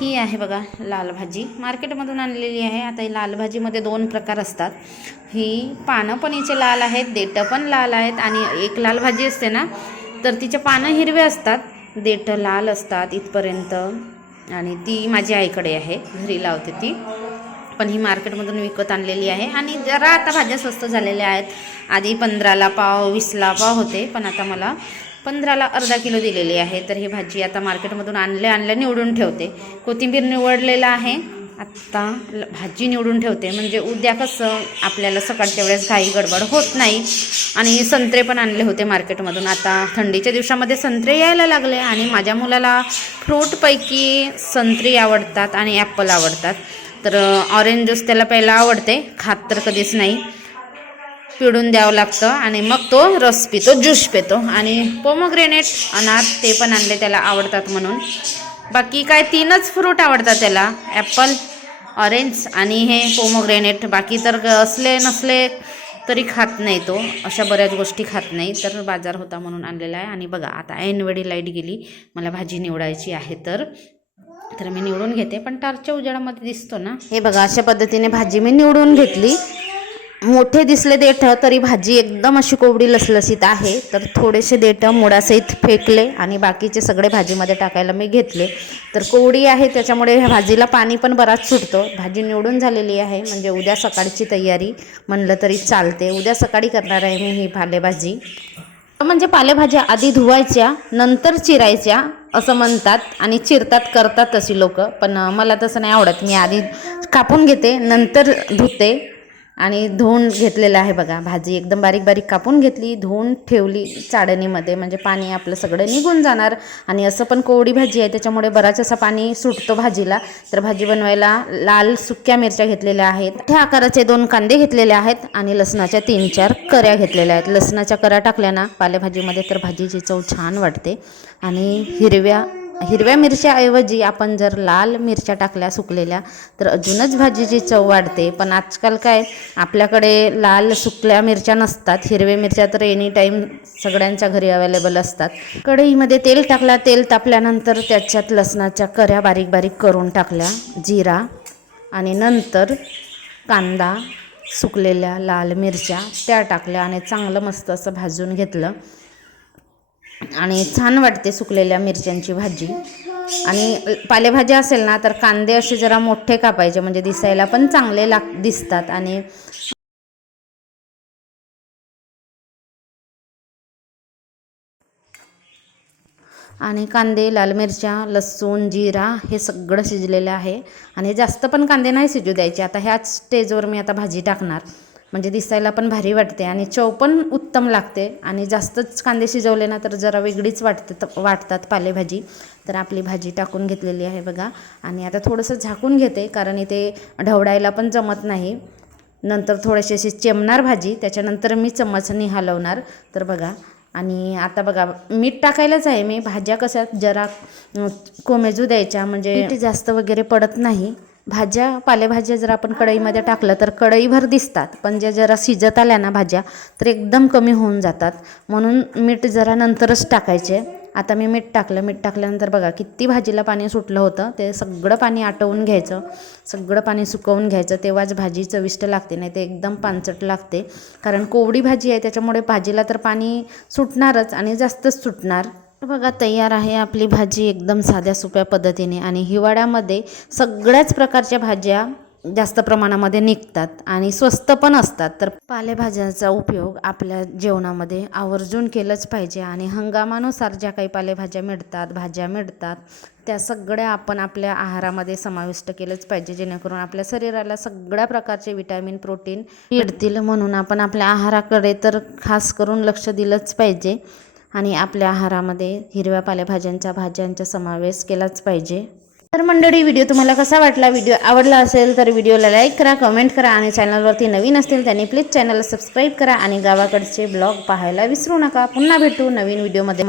ही आहे बघा लाल भाजी. मार्केटमधून आणलेली आहे. आता ही लाल भाजीमध्ये दोन प्रकार असतात. ही पानं पण हिचे लाल आहेत देठं पण लाल आहेत आणि एक लाल भाजी असते ना तर तिचे पानं हिरवे असतात. देठं लाल असतात इथपर्यंत आणि ती माझी आईकडे आहे. घरी लावते ती. पण ही मार्केटमधून विकत आणलेली आहे आणि जरा आता भाज्या स्वस्त झालेल्या आहेत. आधी पंधराला पाव वीसला पाव होते पण आता मला पंधराला अर्धा किलो दिलेली आहे. तर ही भाजी आता मार्केटमधून आणल्या आणल्या निवडून ठेवते. कोथिंबीर निवडलेलं आहे. आत्ता ल- भाजी निवडून ठेवते. म्हणजे उद्या कसं आपल्याला सकाळच्या वेळेस घाई गडबड होत नाही. आणि संत्रे पण आणले होते मार्केटमधून. आता थंडीच्या दिवसामध्ये संत्रे यायला लागले आणि माझ्या मुलाला फ्रूटपैकी संत्री आवडतात आणि ॲपल आवडतात. तर ऑरेंज ज्यूस त्याला पहिला आवडते. खात तर कधीच नाही. पिळून द्यावं लागतं आणि मग तो रस पितो ज्यूस पितो. आणि पोमोग्रेनेट अनार ते पण आणले त्याला आवडतात म्हणून. बाकी काय तीनच फ्रूट आवडतात त्याला. ॲपल ऑरेंज आणि हे पोमोग्रेनेट बाकी तर असले नसले तरी खात नाही तो. अशा बऱ्याच गोष्टी खात नाही. तर बाजार होता म्हणून आणलेला आहे. आणि बघा आता ऐनवेळी लाइट गेली. मला भाजी निवडायची आहे तर. तर मी निवडून घेते. पण टारच्या उजेडामध्ये दिसतो ना. हे बघा अशा पद्धतीने भाजी मी निवडून घेतली. मोठे दिसले देठ तरी भाजी एकदम अशी कोवडी लसलसीत आहे. तर थोडेसे देठ मुळासहित फेकले आणि बाकीचे सगळे भाजीमध्ये टाकायला मी घेतले. तर कोवडी आहे त्याच्यामुळे ह्या भाजीला पाणी पण बराच सुटतो. भाजी निवडून झालेली आहे म्हणजे उद्या सकाळची तयारी. म्हणलं तरी चालते. उद्या सकाळी करणार आहे मी ही पालेभाजी. म्हणजे पालेभाज्या आधी धुवायच्या नंतर चिरायच्या असं म्हणतात आणि चिरतात करतात तशी लोक. पण मला तसं नाही आवडत. मी आधी कापून घेते नंतर धुते. आणि धुवून घेतलेलं आहे बघा. भाजी एकदम बारीक बारीक कापून घेतली धुवून ठेवली चाळणीमध्ये. म्हणजे पाणी आपलं सगळं निघून जाणार. आणि असं पण कोवडी भाजी आहे त्याच्यामुळे बराच असा पाणी सुटतो भाजीला. तर भाजी बनवायला लाल सुक्या मिरच्या घेतलेल्या आहेत. मोठ्या आकाराचे दोन कांदे घेतलेले आहेत आणि लसणाच्या तीन चार कऱ्या घेतलेल्या आहेत. लसणाच्या कऱ्या टाकल्या ना पालेभाजीमध्ये तर भाजीची चव छान वाटते. आणि हिरव्या हिरव्या मिरच्याऐवजी आपण जर लाल मिरच्या टाकल्या सुकलेल्या तर अजूनच भाजीची चव वाढते. पण आजकाल काय आपल्याकडे लाल सुकल्या मिरच्या नसतात. हिरव्या मिरच्या तर एनी टाईम सगळ्यांच्या घरी अवेलेबल असतात. कढईमध्ये तेल टाकला तेल तापल्यानंतर त्याच्यात लसणाच्या कऱ्या बारीक बारीक करून टाकल्या. जिरा आणि नंतर कांदा सुकलेल्या लाल मिरच्या त्या टाकल्या आणि चांगलं मस्त असं भाजून घेतलं. आणि छान वाटते सुकलेल्या मिरच्यांची भाजी. आणि पालेभाज्या असेल ना तर कांदे असे जरा मोठे कापायचे म्हणजे दिसायला पण चांगले लाग दिसतात. आणि आणि कांदे लाल मिरच्या लसूण जिरा हे सगळं शिजलेलं आहे. आणि जास्त पण कांदे नाही शिजू द्यायचे. आता ह्याच स्टेजवर मी आता भाजी टाकणार. म्हणजे दिसायला पण भारी वाटते आणि चव पण उत्तम लागते. आणि जास्तच कांदे शिजवले ना तर जरा वेगळीच वाटते त- वाटतात पालेभाजी. तर आपली भाजी टाकून घेतलेली आहे बघा. आणि आता थोडंसं झाकून घेते कारण इथे ढवडायला पण जमत नाही. नंतर थोडेसे अशी चिमणार भाजी त्याच्यानंतर मी चम्मचनी हलवणार तर बघा. आणि आता बघा मीठ टाकायलाच आहे मी. भाज्या कशा जरा कोमेजू द्यायच्या म्हणजे जास्त वगैरे पडत नाही. भाज्या पालेभाज्या जर आपण कढईमध्ये टाकलं तर कढईभर दिसतात. पण ज्या जरा शिजत आल्या ना भाज्या तर एकदम कमी होऊन जातात. म्हणून मीठ जरा नंतरच टाकायचे. आता मी मीठ टाकलं. मीठ टाकल्यानंतर बघा किती भाजीला पाणी सुटलं होतं. ते सगळं पाणी आटवून घ्यायचं. सगळं पाणी सुकवून घ्यायचं. तेव्हाच भाजी चविष्ट लागते. नाही ते एकदम पानचट लागते. कारण कोवडी भाजी आहे त्याच्यामुळे भाजीला तर पाणी सुटणारच आणि जास्तच सुटणार. बघा तयार आहे आपली भाजी एकदम साध्या सोप्या पद्धतीने आणि हिवाळ्यामध्ये सगळ्याच प्रकारच्या भाज्या जास्त प्रमाणामध्ये निघतात आणि स्वस्त पण असतात. तर पालेभाज्यांचा उपयोग आपल्या जेवणामध्ये आवर्जून केलंच पाहिजे आणि हंगामानुसार ज्या काही पालेभाज्या मिळतात भाज्या मिळतात त्या सगळ्या आपण आपल्या आहारामध्ये समाविष्ट केलंच पाहिजे जेणेकरून आपल्या शरीराला सगळ्या प्रकारचे विटॅमिन प्रोटीन मिळतील म्हणून आपण आपल्या आहाराकडे तर खास करून लक्ष दिलंच पाहिजे. आणि आपल्या आहारामध्ये हिरव्या पालेभाज्यांच्या भाज्यांचा समावेश केलाच पाहिजे. तर मंडळी व्हिडिओ तुम्हाला कसा वाटला? व्हिडिओ आवडला असेल तर व्हिडिओला लाईक करा कमेंट करा आणि चॅनलवरती नवीन असतील त्यांनी प्लीज चॅनलला सबस्क्राईब करा आणि गावाकडचे ब्लॉग पाहायला विसरू नका. पुन्हा भेटू नवीन व्हिडिओमध्ये.